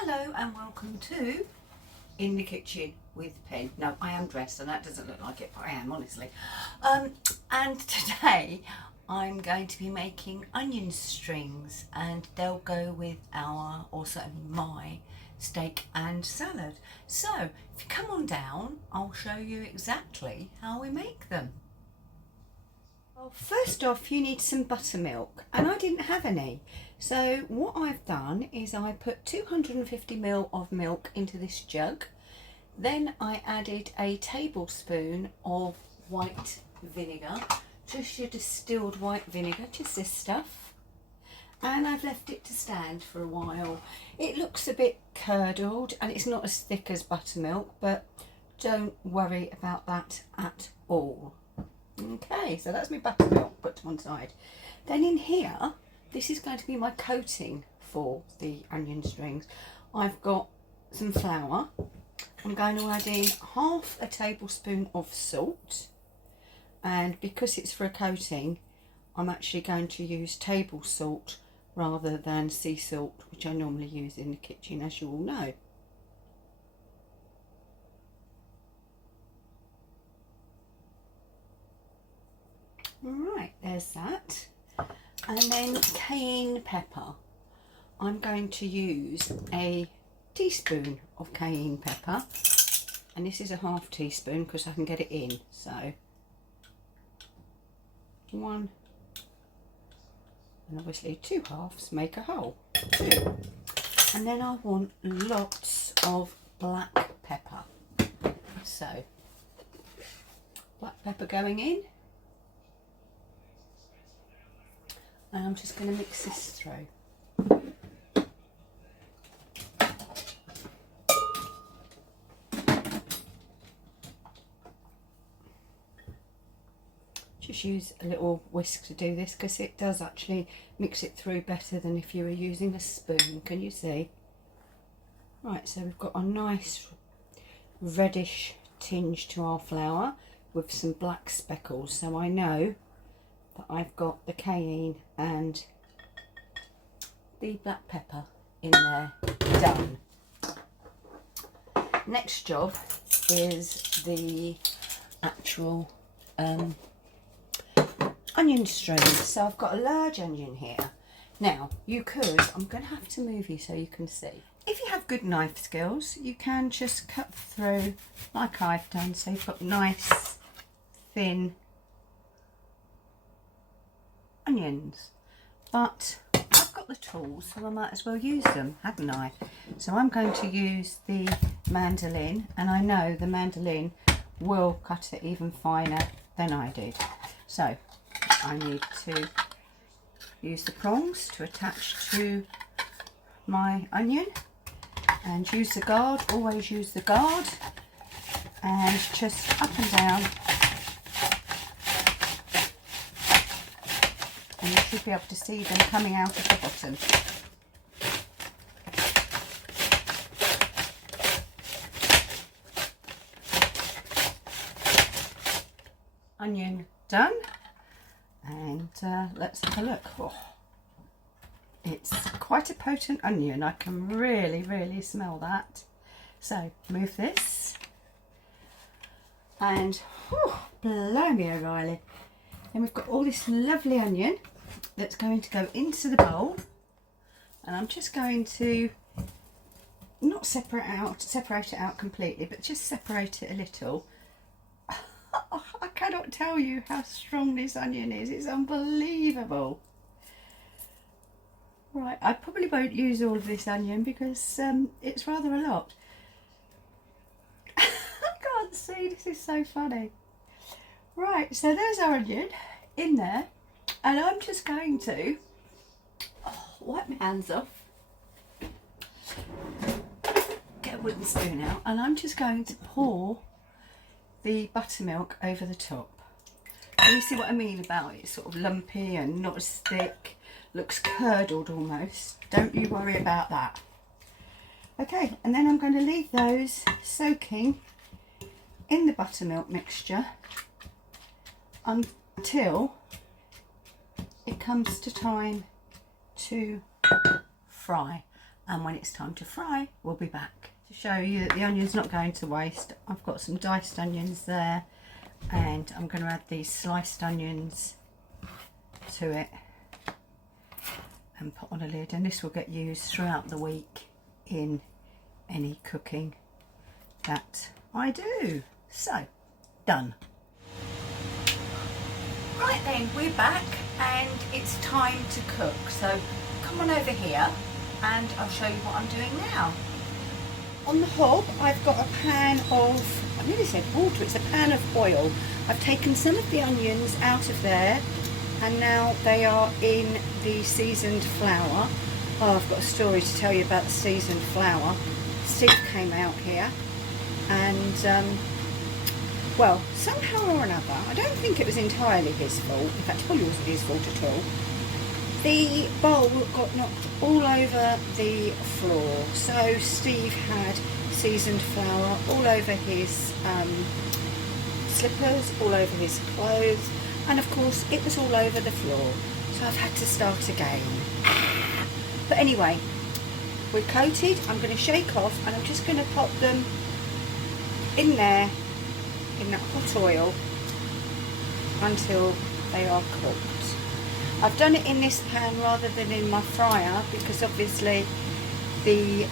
Hello and welcome to In the Kitchen with Pen. No, I am dressed and that doesn't look like it, but I am, honestly. And today I'm going to be making onion strings and they'll go with our, or certainly my, steak and salad. So if you come on down, I'll show you exactly how we make them. Well, first off, you need some buttermilk, and I didn't have any. So what I've done is I put 250 ml of milk into this jug. Then I added a tablespoon of white vinegar, just your distilled white vinegar, just this stuff. And I've left it to stand for a while. It looks a bit curdled and it's not as thick as buttermilk, but don't worry about that at all. Okay, so that's my buttermilk put to one side. Then in here, this is going to be my coating for the onion strings. I've got some flour. I'm going to add in half a tablespoon of salt. And because it's for a coating, I'm actually going to use table salt rather than sea salt, which I normally use in the kitchen, as you all know. Right, there's that. And then cayenne pepper. I'm going to use a teaspoon of cayenne pepper, and this is a half teaspoon because I can get it in. So one, and obviously two halves make a whole. Two. And then I want lots of black pepper. So black pepper going in. And I'm just going to mix this through. Just use a little whisk to do this because it does actually mix it through better than if you were using a spoon. Can you see? Right, so we've got a nice reddish tinge to our flour with some black speckles. So I know that I've got the cayenne and the black pepper in there done. Next job is the actual onion strings. So I've got a large onion here. Now you could, I'm going to have to move you so you can see. If you have good knife skills, you can just cut through like I've done, so you've got nice thin onions, but I've got the tools, so I might as well use them, hadn't I? So I'm going to use the mandolin, and I know the mandolin will cut it even finer than I did. So I need to use the prongs to attach to my onion and use the guard, always use the guard, and just up and down. And you should be able to see them coming out of the bottom. Onion done, and let's have a look. Oh, it's quite a potent onion. I can really smell that. So move this, and blow me O'Reilly. Then we've got all this lovely onion that's going to go into the bowl, and I'm just going to not separate it out completely, but just separate it a little. I cannot tell you how strong this onion is. It's unbelievable. Right, I probably won't use all of this onion because it's rather a lot. I can't see, this is so funny. Right, so there's our onion in there, and I'm just going to wipe my hands off, get a wooden spoon out, and I'm just going to pour the buttermilk over the top. And you see what I mean about it? It's sort of lumpy and not as thick, looks curdled almost. Don't you worry about that. Okay, and then I'm going to leave those soaking in the buttermilk mixture until it comes to time to fry. and when it's time to fry, we'll be back to show you that the onion's not going to waste. I've got some diced onions there, and I'm going to add these sliced onions to it and put on a lid, and this will get used throughout the week in any cooking that I do. So, done. Right then, we're back and it's time to cook. So come on over here and I'll show you what I'm doing now. On the hob, I've got a pan of, I nearly said water, it's a pan of oil. I've taken some of the onions out of there and now they are in the seasoned flour. Oh, I've got a story to tell you about the seasoned flour. Steve came out here and well, somehow or another, I don't think it was entirely his fault, in fact it probably wasn't his fault at all, the bowl got knocked all over the floor. So Steve had seasoned flour all over his slippers, all over his clothes, and of course it was all over the floor. So I've had to start again. But anyway, we're coated. I'm going to shake off and I'm just going to pop them in there in that hot oil until they are cooked. I've done it in this pan rather than in my fryer because obviously the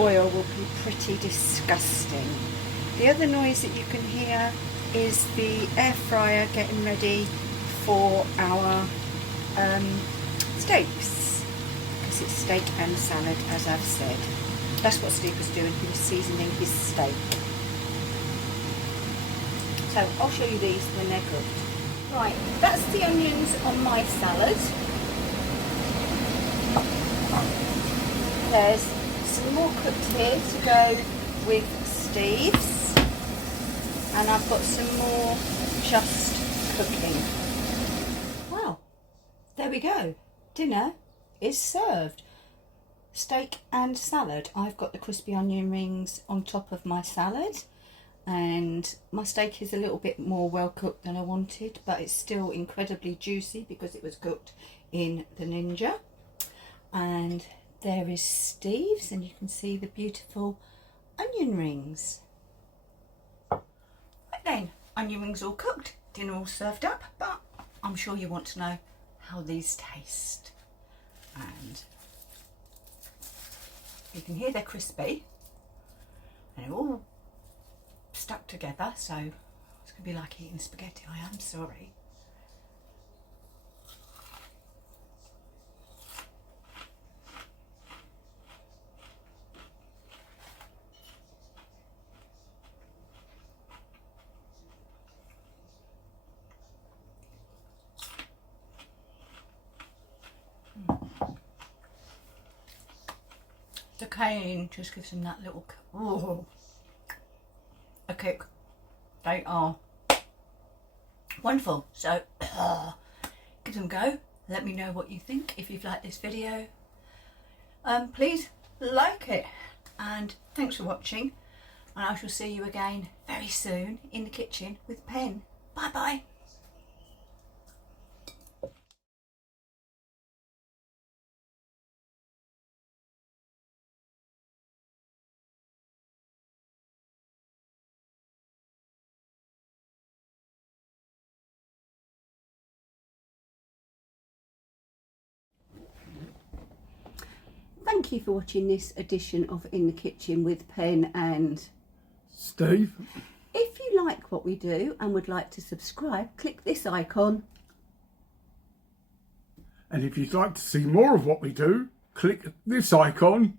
oil will be pretty disgusting. The other noise that you can hear is the air fryer getting ready for our steaks, because it's steak and salad, as I've said. That's what Steve was doing, he was seasoning his steak. So I'll show you these when they're cooked. Right, that's the onions on my salad. There's some more cooked here to go with Steve's. And I've got some more just cooking. Well, there we go. Dinner is served. Steak and salad. I've got the crispy onion rings on top of my salad. And my steak is a little bit more well cooked than I wanted, but it's still incredibly juicy because it was cooked in the Ninja. And there is Steve's, and you can see the beautiful onion rings. Right then, onion rings all cooked, dinner all served up, but I'm sure you want to know how these taste. And you can hear they're crispy and they're all stuck together, so it's going to be like eating spaghetti. I am sorry. The cayenne just gives them that little a kick. They are wonderful. So give them a go. Let me know what you think. If you've liked this video, please like it, and thanks for watching, and I shall see you again very soon in the kitchen with Pen. Bye bye. Thank you for watching this edition of In the Kitchen with Pen and Steve. If you like what we do and would like to subscribe, click this icon. And if you'd like to see more of what we do, click this icon.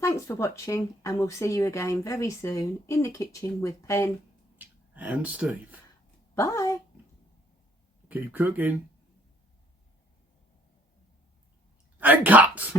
Thanks for watching, and we'll see you again very soon in the kitchen with Pen and Steve. Bye. Keep cooking. And cut!